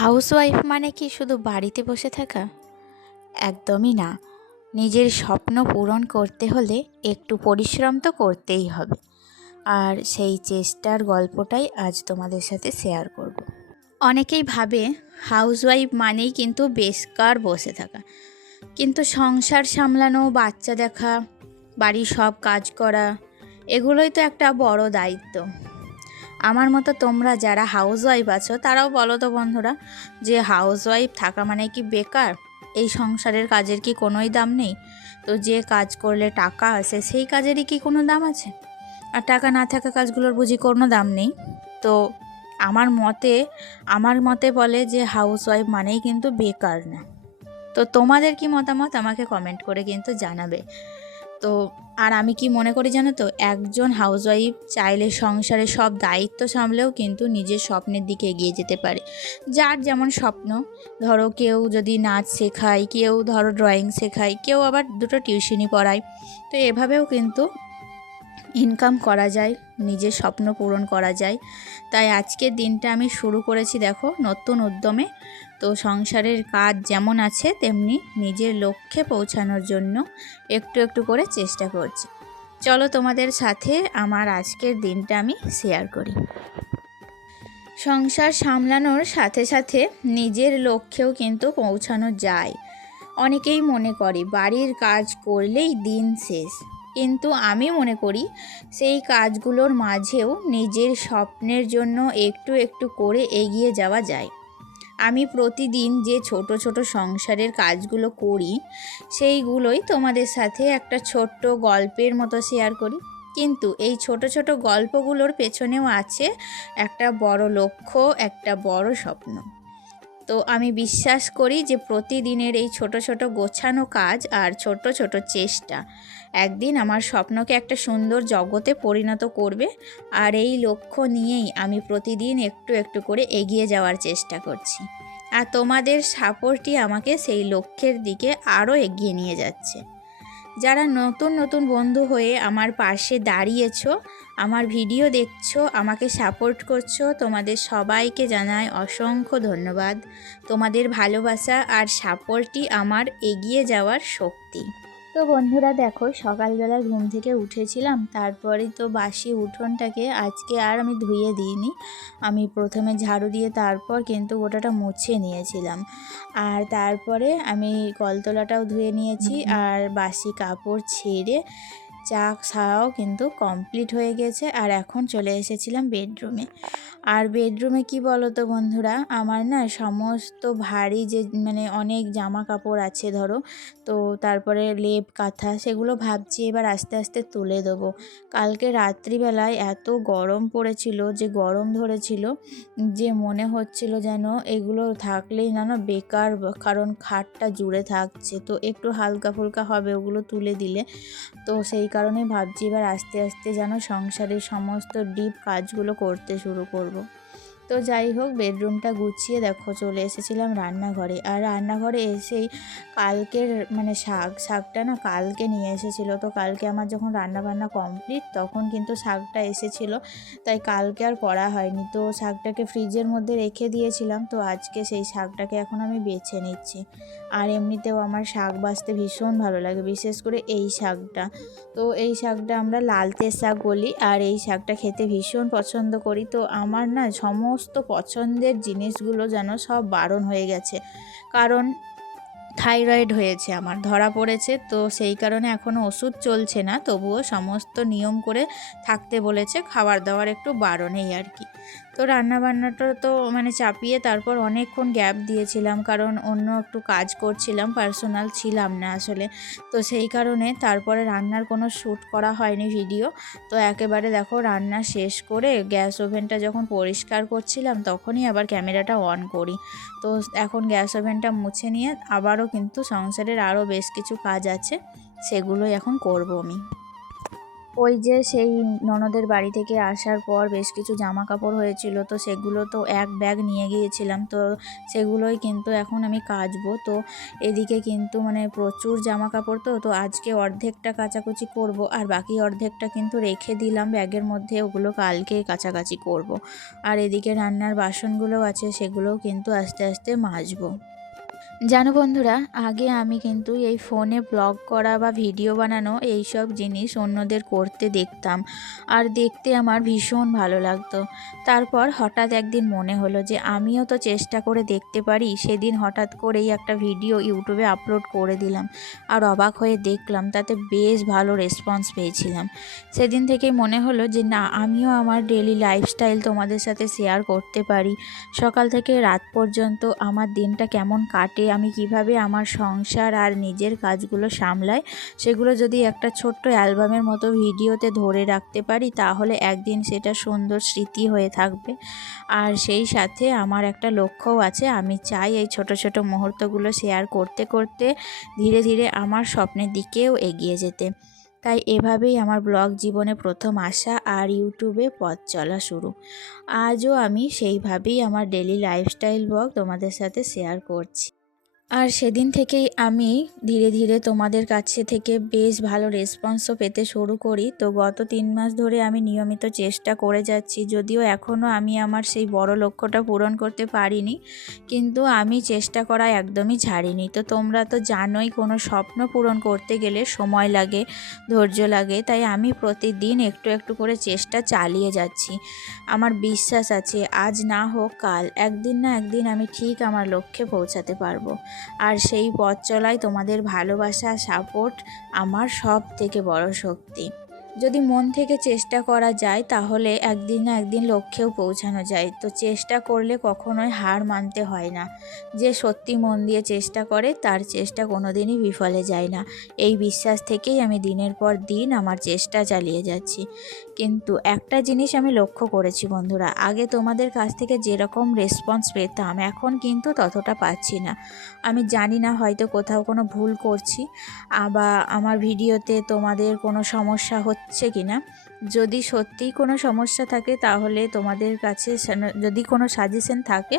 Housewife মানে কি শুধু বাড়িতে বসে থাকা? একদমই না। নিজের স্বপ্ন পূরণ করতে হলে একটু পরিশ্রম তো করতেই হবে। আর সেই চেষ্টার গল্পটাই আজ তোমাদের সাথে শেয়ার করব। অনেকেই ভাবে হাউসওয়াইফ মানেই কিন্তু বেকার বসে থাকা, কিন্তু সংসার সামলানো, বাচ্চা দেখা, বাড়ির সব কাজ করা, এগুলোই তো একটা বড় দায়িত্ব। আমার মতো তোমরা যারা হাউসওয়াইফ আছো তারাও বলো তো বন্ধুরা, যে হাউসওয়াইফ থাকা মানে কি বেকার? এই সংসারের কাজের কি কোনোই দাম নেই? তো যে কাজ করলে টাকা আসে সেই কাজেরই কি কোনো দাম আছে? আর টাকা না থাকা কাজগুলোর বুঝি কোনো দাম নেই? তো আমার মতে বলে যে হাউসওয়াইফ মানেই কিন্তু বেকার না। তো তোমাদের কি মতামত আমাকে কমেন্ট করে কিন্তু জানাবে। তো আর আমি কি মনে করি জানো তো, একজন হাউসওয়াইফ চাইলে সংসারের সব দায়িত্ব সামলেও কিন্তু নিজের স্বপ্নের দিকে এগিয়ে যেতে পারে। যার যেমন স্বপ্ন, ধরো কেউ যদি নাচ শেখায়, কেউ ধরো ড্রয়িং শেখায়, কেউ আবার দুটো টিউশনি পড়ায়। তো এভাবেও কিন্তু ইনকাম করা যায়, নিজের স্বপ্ন পূরণ করা যায়। তাই আজকের দিনটা আমি শুরু করেছি দেখো নতুন উদ্যমে। তো সংসারের কাজ যেমন আছে তেমনি নিজের লক্ষ্যে পৌঁছানোর জন্য একটু একটু করে চেষ্টা করছি। চলো তোমাদের সাথে আমার আজকের দিনটা আমি শেয়ার করি। সংসার সামলানোর সাথে সাথে নিজের লক্ষ্যেও কিন্তু পৌঁছানো যায়। অনেকেই মনে করে বাড়ির কাজ করলেই দিন শেষ, কিন্তু আমি মনে করি সেই কাজগুলোর মাঝেও নিজের স্বপ্নের জন্য একটু একটু করে এগিয়ে যাওয়া যায়। আমি প্রতিদিন যে ছোট ছোট সংসারের কাজগুলো করি সেইগুলোই তোমাদের সাথে একটা ছোট্ট গল্পের মতো শেয়ার করি। কিন্তু এই ছোট ছোট গল্পগুলোর পেছনেও আছে একটা বড় লক্ষ্য, একটা বড় স্বপ্ন। তো আমি বিশ্বাস করি যে প্রতিদিনের এই ছোট ছোট গোছানো কাজ আর ছোট ছোট চেষ্টা একদিন আমার স্বপ্নকে একটা সুন্দর জগতে পরিণত করবে। আর এই লক্ষ্য নিয়েই আমি প্রতিদিন একটু একটু করে এগিয়ে যাওয়ার চেষ্টা করছি। আর তোমাদের সাপোর্টই আমাকে সেই লক্ষ্যের দিকে আরও এগিয়ে নিয়ে যাচ্ছে। যারা নতুন নতুন বন্ধু হয়ে আমার পাশে দাঁড়িয়েছো, আমার ভিডিও দেখছো, আমাকে সাপোর্ট করছো, তোমাদের সবাইকে জানাই অসংখ্য ধন্যবাদ। তোমাদের ভালোবাসা আর সাপোর্টই আমার এগিয়ে যাওয়ার শক্তি। তো বন্ধুরা দেখো, সকালবেলা ঘুম থেকে উঠেছিলাম, তারপরে তো বাসি উঠোনটাকে আজকে আর আমি ধুয়ে দিইনি। আমি প্রথমে ঝাড়ু দিয়ে তারপর কিন্তু গোটাটা মুছে নিয়েছিলাম। আর তারপরে আমি কলতলাটাও ধুয়ে নিয়েছি, আর বাসি কাপড় ছেড়ে চা খাওয়াও কিন্তু কমপ্লিট হয়ে গেছে। আর এখন চলে এসেছিলাম বেডরুমে। আর বেডরুমে কি বলো তো বন্ধুরা, আমার না সমস্ত ভারী যে অনেক জামা কাপড় আছে ধরো, তো তারপরে লেপ কাঁথা, সেগুলো ভাবছি এবার আস্তে আস্তে তুলে দেবো। কালকে রাত্রিবেলায় এত গরম পড়েছিল, যে গরম ধরেছিল, যে মনে হচ্ছিল যেন এগুলো থাকলেই না বেকার, কারণ খাটটা জুড়ে থাকছে, তো একটু হালকা ফুলকা হবে ওগুলো তুলে দিলে। তো সেই কারণে ভাবছি এবার আস্তে আস্তে যেন সংসারের সমস্ত ডিপ কাজগুলো করতে শুরু করব। তো যাই হোক, বেডরুমটা গুছিয়ে দেখো চলে এসেছিলাম রান্নাঘরে। আর রান্নাঘরে এসেই কালকের শাকটা না কালকে নিয়ে এসেছিলো। তো কালকে আমার যখন রান্নাবান্না কমপ্লিট তখন কিন্তু শাকটা এসেছিলো, তাই কালকে আর করা হয়নি। তো শাকটাকে ফ্রিজের মধ্যে রেখে দিয়েছিলাম। তো আজকে সেই শাকটাকে এখন আমি বেছে নিচ্ছি। আর এমনিতেও আমার শাক বাছতে ভীষণ ভালো লাগে, বিশেষ করে এই শাকটা। তো এই শাকটা আমরা লালতে শাক বলি, আর এই শাকটা খেতে ভীষণ পছন্দ করি। তো আমার না সমস্ত পছন্দের জিনিসগুলো যেন সব বারণ হয়ে গেছে, কারণ থাইরয়েড হয়েছে, আমার ধরা পড়েছে। তো সেই কারণে এখনও ওষুধ চলছে না, তবুও সমস্ত নিয়ম করে থাকতে বলেছে, খাবার দাবার একটু বারণেই আর কি। তো রান্নাবান্নাটা তো চাপিয়ে তারপর অনেকক্ষণ গ্যাপ দিয়েছিলাম, কারণ অন্য একটু কাজ করছিলাম, পার্সোনাল ছিলাম না আসলে। তো সেই কারণে তারপরে রান্নার কোনো শ্যুট করা হয়নি ভিডিও। তো একেবারে দেখো রান্না শেষ করে গ্যাস ওভেনটা যখন পরিষ্কার করছিলাম তখনই আবার ক্যামেরাটা অন করি। তো এখন গ্যাস ওভেনটা মুছে নিয়ে আবারও কিন্তু সংসারের আরও বেশ কিছু কাজ আছে, সেগুলোই এখন করব আমি। ওই যে সেই ননদের বাড়ি থেকে আসার পর বেশ কিছু জামা কাপড় হয়েছিল, তো সেগুলো তো এক ব্যাগ নিয়ে গিয়েছিলাম, তো সেগুলোই কিন্তু এখন আমি কাচবো। তো এদিকে কিন্তু মানে প্রচুর জামা কাপড়, তো আজকে অর্ধেকটা কাচাকুচি করব, আর বাকি অর্ধেকটা কিন্তু রেখে দিলাম ব্যাগের মধ্যে, ওগুলো কালকে কাচাকাচি করব। আর এদিকে রান্নার বাসনগুলোও আছে, সেগুলোও কিন্তু আস্তে আস্তে মাজবো। জানো বন্ধুরা, আগে আমি কিন্তু এই ফোনে ব্লগ করা বা ভিডিও বানানো এইসব জিনিস অন্যদের করতে দেখতাম, আর দেখতে আমার ভীষণ ভালো লাগতো। তারপর হঠাৎ একদিন মনে হলো যে আমিও তো চেষ্টা করে দেখতে পারি। সেদিন হঠাৎ করেই একটা ভিডিও ইউটিউবে আপলোড করে দিলাম, আর অবাক হয়ে দেখলাম তাতে বেশ ভালো রেসপন্স পেয়েছিলাম। সেদিন থেকেই মনে হলো যে না, আমিও আমার ডেলি লাইফস্টাইল তোমাদের সাথে শেয়ার করতে পারি। সকাল থেকে রাত পর্যন্ত আমার দিনটা কেমন কাটে, আমি কিভাবে আমার সংসার আর নিজের কাজগুলো সামলাই, সেগুলো যদি একটা ছোট্ট অ্যালবামের মতো ভিডিওতে ধরে রাখতে পারি, তাহলে একদিন সেটা সুন্দর স্মৃতি হয়ে থাকবে। আর সেই সাথে আমার একটা লক্ষ্যও আছে, আমি চাই এই ছোট ছোট মুহূর্তগুলো শেয়ার করতে করতে ধীরে ধীরে আমার স্বপ্নের দিকেও এগিয়ে যেতে। তাই এভাবেই আমার ব্লগ জীবনে প্রথম আসা আর ইউটিউবে পথ চলা শুরু। আজও আমি সেইভাবেই আমার ডেলি লাইফস্টাইল ব্লগ তোমাদের সাথে শেয়ার করছি। আর সেদিন থেকেই আমি ধীরে ধীরে তোমাদের কাছে থেকে বেশ ভালো রেসপন্সও পেতে শুরু করি। তো গত 3 মাস ধরে আমি নিয়মিত চেষ্টা করে যাচ্ছি, যদিও এখনও আমি আমার সেই বড় লক্ষ্যটা পূরণ করতে পারিনি, কিন্তু আমি চেষ্টা করা একদমই ছাড়িনি। তো তোমরা তো জানোই, কোনো স্বপ্ন পূরণ করতে গেলে সময় লাগে, ধৈর্য লাগে, তাই আমি প্রতিদিন একটু একটু করে চেষ্টা চালিয়ে যাচ্ছি। আমার বিশ্বাস আছে আজ না হোক কাল, একদিন না একদিন আমি ঠিক আমার লক্ষ্যে পৌঁছাতে পারবো। আর সেই পথ চলায় তোমাদের ভালোবাসা, সাপোর্ট আমার সব থেকে বড় শক্তি। যদি মন থেকে চেষ্টা করা যায়, তাহলে একদিন না একদিন লক্ষ্যেও পৌঁছানো যায়। তো চেষ্টা করলে কখনোই হার মানতে হয় না। যে সত্যি মন দিয়ে চেষ্টা করে, তার চেষ্টা কোনোদিনই বিফলে যায় না। এই বিশ্বাস থেকেই আমি দিনের পর দিন আমার চেষ্টা চালিয়ে যাচ্ছি। কিন্তু একটা জিনিস আমি লক্ষ্য করেছি বন্ধুরা, আগে তোমাদের কাছ থেকে যেরকম রেসপন্স পেতাম, এখন কিন্তু ততটা পাচ্ছি না। আমি জানি না, হয়তো কোথাও কোনো ভুল করছি, বা আমার ভিডিওতে তোমাদের কোনো সমস্যা হচ্ছে কি না। যদি সত্যিই কোনো সমস্যা থাকে, তাহলে তোমাদের কাছে যদি কোনো সাজেশন থাকে,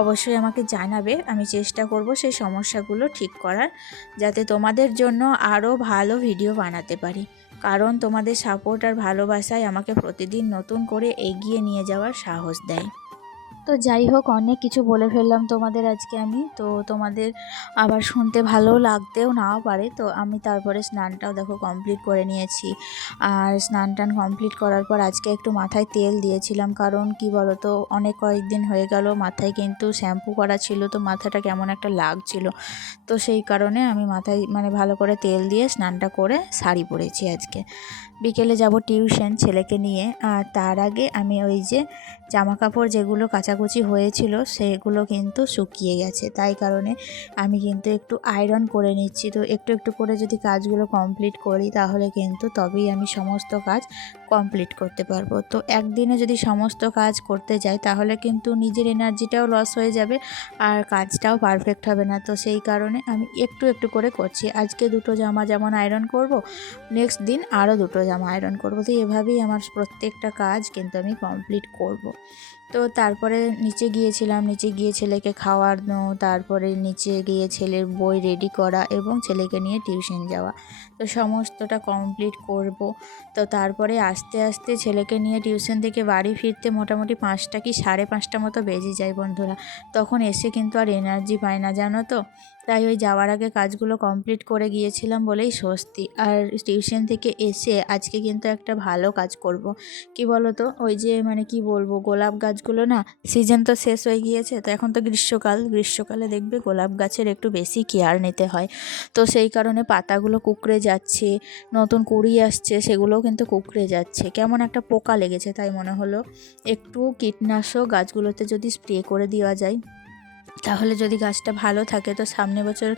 অবশ্যই আমাকে জানাবে। আমি চেষ্টা করব সেই সমস্যাগুলো ঠিক করার, যাতে তোমাদের জন্য আরও ভালো ভিডিও বানাতে পারি। কারণ তোমাদের সাপোর্ট আর ভালোবাসায় আমাকে প্রতিদিন নতুন করে এগিয়ে নিয়ে যাওয়ার সাহস দেয়। তো যাই হোক, অনেক কিছু বলে ফেললাম তোমাদের আজকে আমি। তো তোমাদের আবার শুনতে ভালো লাগতেও নাও পারে। তো আমি তারপরে স্নানটাও দেখো কমপ্লিট করে নিয়েছি। আর স্নান টান কমপ্লিট করার পর আজকে একটু মাথায় তেল দিয়েছিলাম, কারণ কি বলো তো, কয়েকদিন হয়ে গেল মাথায় কিন্তু শ্যাম্পু করা ছিল, তো মাথাটা কেমন একটা লাগছিল। তো সেই কারণে আমি মাথায় মানে ভালো করে তেল দিয়ে স্নানটা করে শাড়ি পরেছি আজকে। বিকেলে যাব টিউশন ছেলেকে নিয়ে, আর তার আগে আমি ওই যে জামা কাপড় যেগুলো কাচাকুচি হয়েছিল, সেগুলো কিন্তু শুকিয়ে গেছে, তাই কারণে আমি কিন্তু একটু আয়রন করে নিচ্ছি। তো একটু একটু করে যদি কাজগুলো কমপ্লিট করি, তাহলে কিন্তু তবেই আমি সমস্ত কাজ কমপ্লিট করতে পারবো। তো একদিনে যদি সমস্ত কাজ করতে যাই, তাহলে কিন্তু নিজের এনার্জিটাও লস হয়ে যাবে, আর কাজটাও পারফেক্ট হবে না। তো সেই কারণে আমি একটু একটু করে করছি। আজকে 2টো জামা যেমন আয়রন করব, নেক্সট দিন আরও 2টো জামা আয়রন করব। তো এভাবেই আমার প্রত্যেকটা কাজ কিন্তু আমি কমপ্লিট করব। তো তারপরে নিচে গিয়েছিলাম, নিচে গিয়ে ছেলেকে খাওয়ানো, তারপরে নিচে গিয়ে ছেলের বই রেডি করা এবং ছেলেকে নিয়ে টিউশন যাওয়া। তো সমস্তটা কমপ্লিট করব। তো তারপরে আস্তে আস্তে ছেলেকে নিয়ে টিউশন থেকে বাড়ি ফিরতে মোটামুটি 5টা কি 5:30 মতো বেজে যায় বন্ধুরা। তখন এসে কিন্তু আর এনার্জি পায় না, জানো তো। তাই ওই যাওয়ার আগে কাজগুলো কমপ্লিট করে গিয়েছিলাম বলেই স্বস্তি। আর টিউশন থেকে এসে আজকে কিন্তু একটা ভালো কাজ করব। কি বলো তো, ওই যে মানে কি বলবো, গোলাপ গাছগুলো না, সিজন তো শেষ হয়ে গিয়েছে, তো এখন তো গ্রীষ্মকালে দেখবে গোলাপ গাছের একটু বেশি কেয়ার নিতে হয়। তো সেই কারণে পাতাগুলো কুঁকড়ে যাচ্ছে, নতুন কুঁড়ি আসছে, সেগুলোও কিন্তু কুঁকড়ে যাচ্ছে, কেমন একটা পোকা লেগেছে। তাই মনে হলো একটু কীটনাশক গাছগুলোতে যদি স্প্রে করে দেওয়া যায়, তাহলে যদি গাছটা ভালো থাকে তো সামনে বছর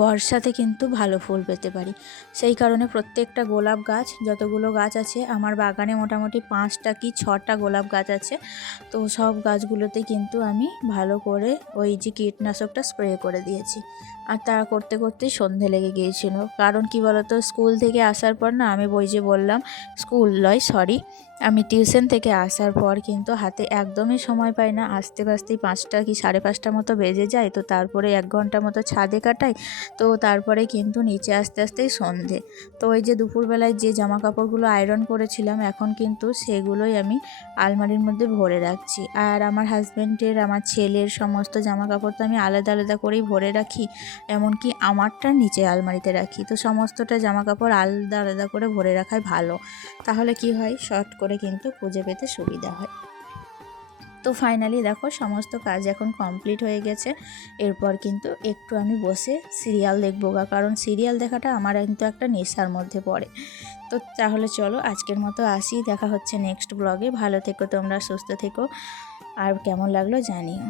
বর্ষাতে কিন্তু ভালো ফুল পেতে পারি। সেই কারণে প্রত্যেকটা গোলাপ গাছ, যতগুলো গাছ আছে আমার বাগানে মোটামুটি 5টা কি 6টা গোলাপ গাছ আছে, তো সব গাছগুলোতে কিন্তু আমি ভালো করে ওই যে কীটনাশকটা স্প্রে করে দিয়েছি। আর তা করতে করতেই সন্ধে লেগে গিয়েছিল। কারণ কি বলতো, স্কুল থেকে আসার পর না, আমি ওই যে বললাম, স্কুল নয় সরি, আমি টিউশন থেকে আসার পর কিন্তু হাতে একদমই সময় পাই না। আসতে আসতেই 5টা কি 5:30 মতো বেজে যায়। তো তারপরে 1 ঘন্টা মতো ছাদে কাটাই। তো তারপরে কিন্তু নিচে আসতে আসতেই সন্ধে। তো ওই যে দুপুরবেলায় যে জামা কাপড়গুলো আয়রন করেছিলাম, এখন কিন্তু সেগুলোই আমি আলমারির মধ্যে ভরে রাখছি। আর আমার হাজব্যান্ডের, আমার ছেলের সমস্ত জামা কাপড় তো আমি আলাদা আলাদা করেই ভরে রাখি, এমনকি আমারটা নিচে আলমারিতে রাখি। তো সমস্তটা জামা কাপড় আলাদা আলাদা করে ভরে রাখাই ভালো, তাহলে কি হয়, শর্ট করে কিন্তু খুঁজে পেতে সুবিধা হয়। তো ফাইনালি দেখো সমস্ত কাজ এখন কমপ্লিট হয়ে গেছে। এরপর কিন্তু একটু আমি বসে সিরিয়াল দেখবো কারণ সিরিয়াল দেখাটা আমার কিন্তু একটা নেশার মধ্যে পড়ে। তো তাহলে চলো আজকের মতো আসি, দেখা হচ্ছে নেক্সট ব্লগে। ভালো থেকো তোমরা, সুস্থ থেকো, আর কেমন লাগলো জানিও।